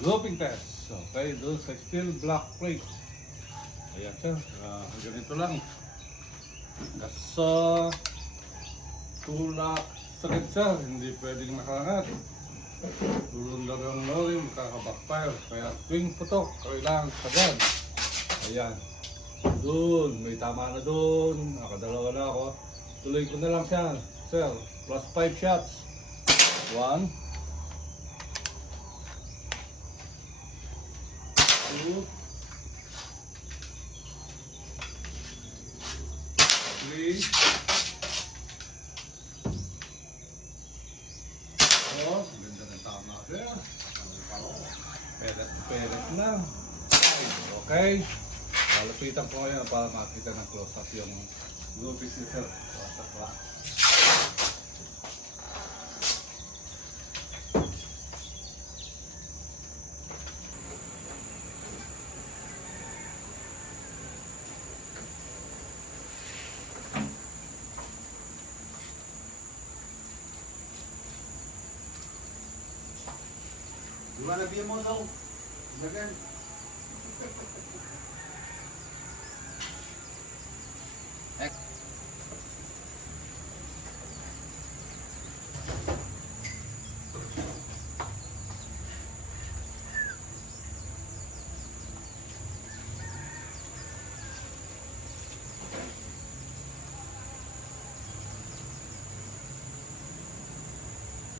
Looping test. Okay, doon sa steel block plate. Ayan siya. Ganito lang. Nasa tulak sakit siya. Hindi pwedeng nakaangat. Lulundag ang lori, makaka-backfire. Kaya tuwing putok, kailangan sagad. Ayan. Doon, may tama na doon. Nakadalawa na ako. Tuloy ko na lang siya. Sir, plus 5 shots. 1 2 3 4. Ganda ng tama sir. Peret na. Okay. Palapitan ko ngayon para makita ng close-up yung Gloopy Scissor. Close-up lang. Di ba nabiyan mo daw? Ganyan.